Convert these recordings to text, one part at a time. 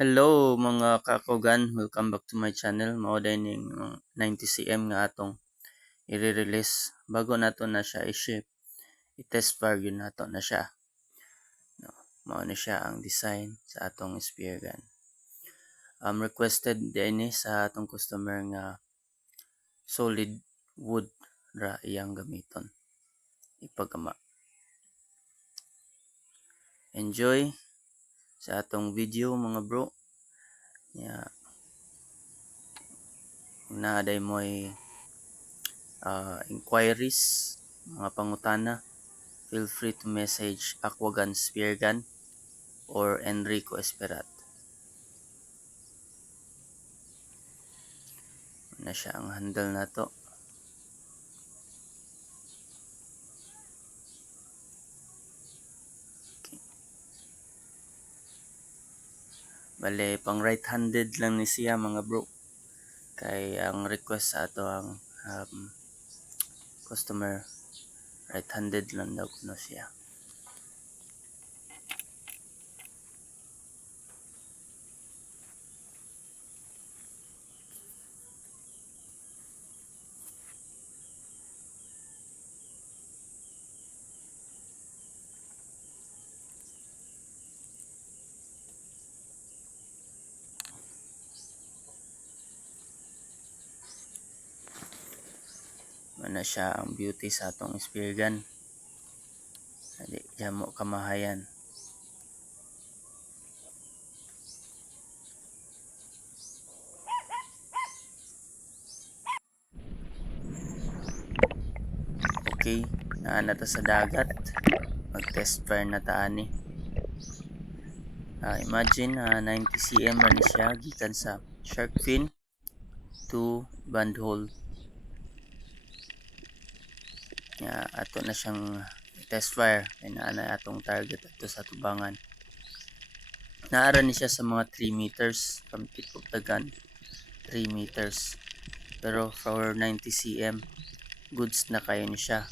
Hello mga kakogan, welcome back to my channel. Mao dining 90cm nga atong i-release bago nato na siya i-ship. I-test fire yun nato na siya. No, mao na siya ang design sa atong spear gun. Requested din sa atong customer nga solid wood ra iyang gamiton. Ipagama. Enjoy sa atong video mga bro. Yeah. Naaday mo'y inquiries, mga pangutana, feel free to message Aquagan Speargun or Enrico Esperat. Na siya ang handle na to. Okay. Bale, pang right-handed lang ni siya mga bro. Kay ang request sa ato ang customer right-handed lang daw kuno siya. Mana siya ang beauty sa atong spear gun. Hindi jamo kamahayan. Okay, naana ta sa dagat. Mag-test fire na ta ani. Imagine 90cm ra ni siya gikan sa shark fin to band hole. Ato na siyang test fire kay naa na atong target ato sa tubangan. Naara ni siya sa mga 3 meters from tip of the gun, 3 meters, pero for 90cm goods na kayo ni siya,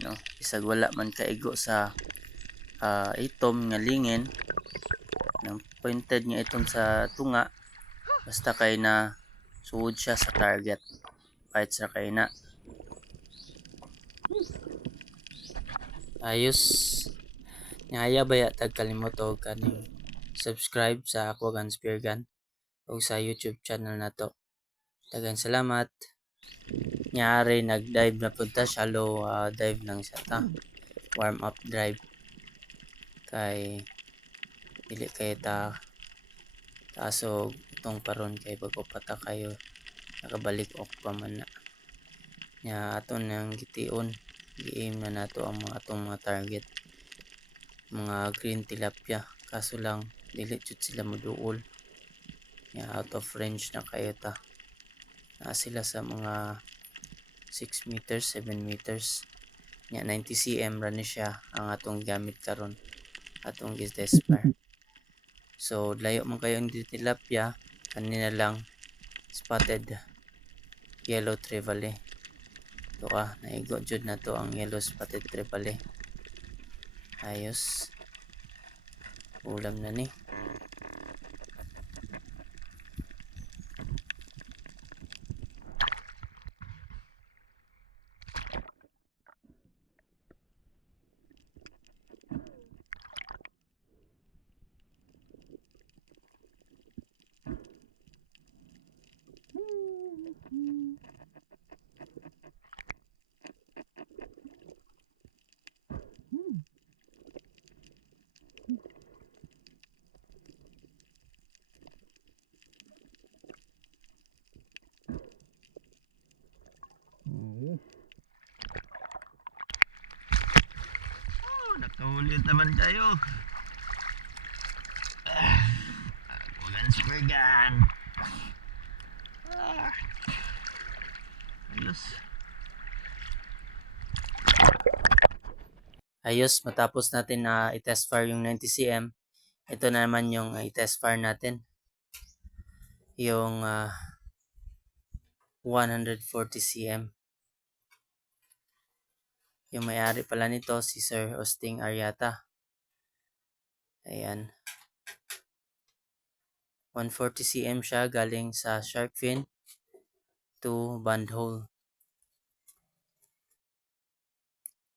no? Isag wala man kaigo sa itom nga lingin nang pointed nga itom sa tunga, basta kay na suod siya sa target kahit sa kay na ayos. Ngaya ba yatag kalimot og kaning subscribe sa Aquagan Speargun o sa YouTube channel na to. Daghang salamat. Nyari nag-dive na punta, shallow dive lang siya ta. Warm up dive. Kay dili kay ta tasog itong paron kay bago pata kayo nakabalik ok pa man na. Nya aton nang gitiun, gi-aim na nato ang mga atong mga target. Mga green tilapia, kaso lang dili jud sila moduol. Out of range na kayo ta. Sila sa mga 6 meters, 7 meters. 90cm ra ni siya ang atong gamit karon. Atong test fire. So layo man kayo ang tilapia, kanina lang spotted yellow trevally. Ito naigo jud na to ang yellow spotted trevally. Ayos. Ulam na ni. Nakaulit naman tayo. Walang speargun. Ayos. Ayos, matapos natin na i-test fire yung 90cm. Ito na naman yung i-test fire natin. Yung 140cm. Yung may-ari pala nito si Sir Osting Ariata. Ayan. 140 cm siya galing sa shark fin to band hole.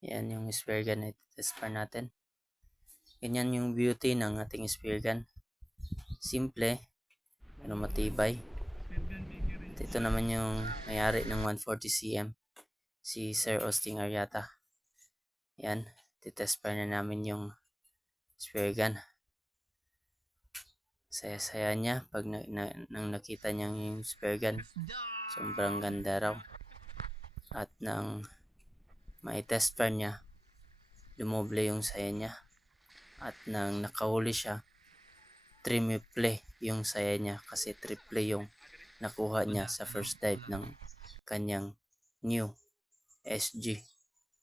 Yan yung spear gun na test pa natin. Ganyan yung beauty ng ating spear gun. Simple, pero matibay. At ito naman yung mayari ng 140 cm, si Sir Austin Ariata. Yan, titest pa na namin yung spear gun. Saya-saya niya pag nang nakita niya yung spear gun. Sobrang ganda raw. At nang mai-test pa niya, dumoble yung saya niya. At nang nakahuli siya, triple yung saya niya kasi triple yung nakuha niya sa first dive ng kanyang new SG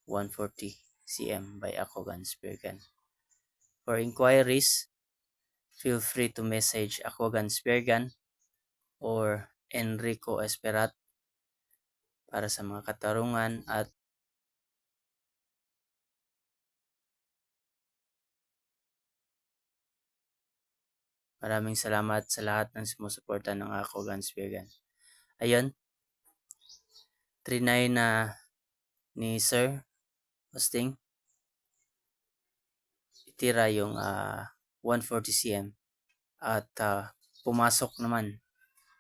140 cm by Aquagun Spear Gun. For inquiries, feel free to message Aquagun Spear Gun or Enrico Esperat para sa mga katarungan at maraming salamat sa lahat ng sumusuporta ng Aquagun Spear Gun. Ayun, trinay na ni Sir Austin itira yung 140 cm at pumasok naman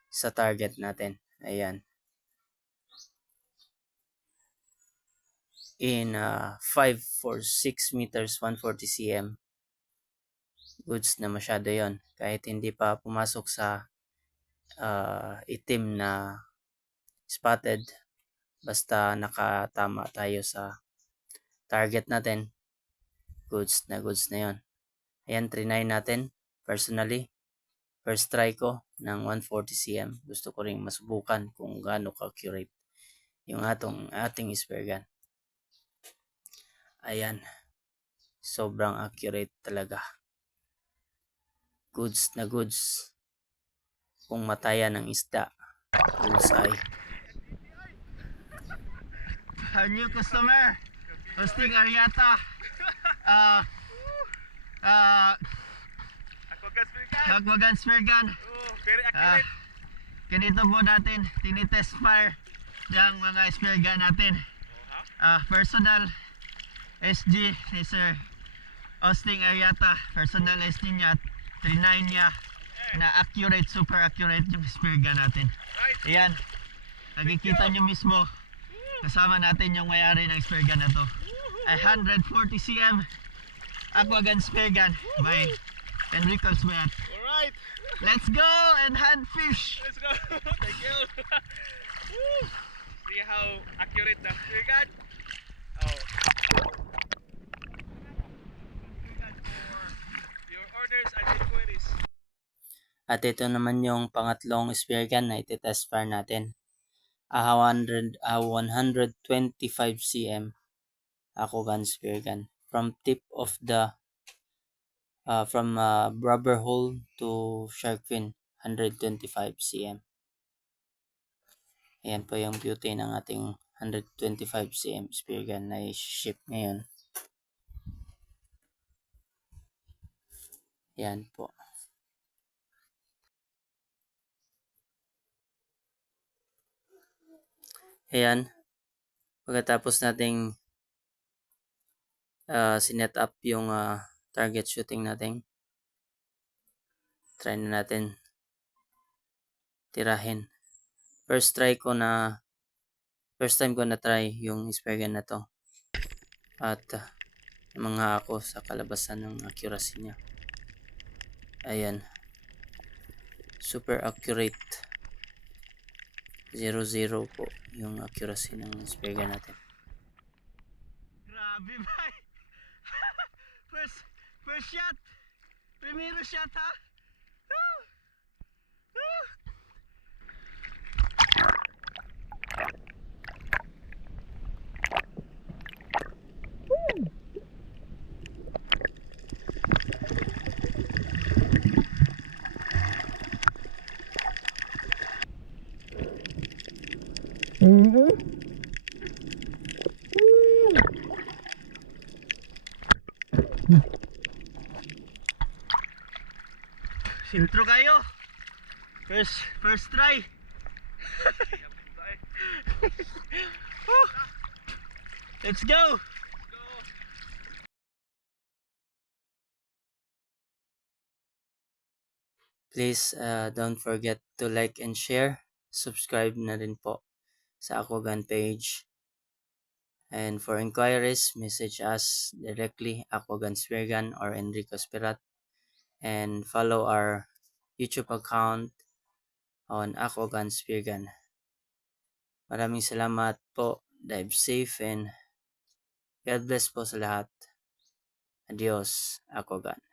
sa target natin. Ayan. In 5 for 6 meters 140 cm. Goods na masyado yon. Kahit hindi pa pumasok sa itim na spotted, basta nakatama tayo sa target natin, goods na yon. Ayan, trinay natin. Personally, first try ko ng 140 cm. Gusto ko ring masubukan kung gaano ka-accurate yung ating spear gun. Ayan, sobrang accurate talaga. Goods na goods. Kung matayan ng isda, bullseye. Our new customer, Austin Ariata. Aquagun Spear Gun. Oh, very accurate. Ganito po natin, tinitest fire yung mga spear gun natin. Personal SG ni Sir Austin Ariata. Personal SG niya, 39 niya na accurate, super accurate yung spear gun natin. Right. Ayan, nakikita nyo mismo, kasama natin yung mayari ng spear gun na to. 140 cm Aquagun Spear Gun by Enrico Esperat. Alright. Let's go and hunt fish! Let's go. Thank you. Woo. See how accurate the spear gun? Oh. Your orders and inquiries. At ito naman yung pangatlong spear gun na iti-test fire natin. 125 cm Aquagun Spear Gun. From tip of the from rubber hole to shark fin, 125 cm. Ayan po yung beauty ng ating 125 cm spear gun na i-ship ngayon. Ayan po. Ayan. Pagkatapos nating sinet up yung target shooting natin, try na natin tirahin. First time ko na try yung spear gun na to. At mga ako sa kalabasan ng accuracy niya. Ayan. Super accurate. 0-0 po yung accuracy ng spear gun natin. Grabe ba? First shot! Primero shot ha? Sintro kayo! First try. Woo! Let's go. Please don't forget to like and share. Subscribe na rin po sa Aquagan page. And for inquiries, message us directly, Aquagan Spirgan or Enrico Spirat. And follow our YouTube account on Aquagan Spirgan. Maraming salamat po. Dive safe and God bless po sa lahat. Adios, Aquagan.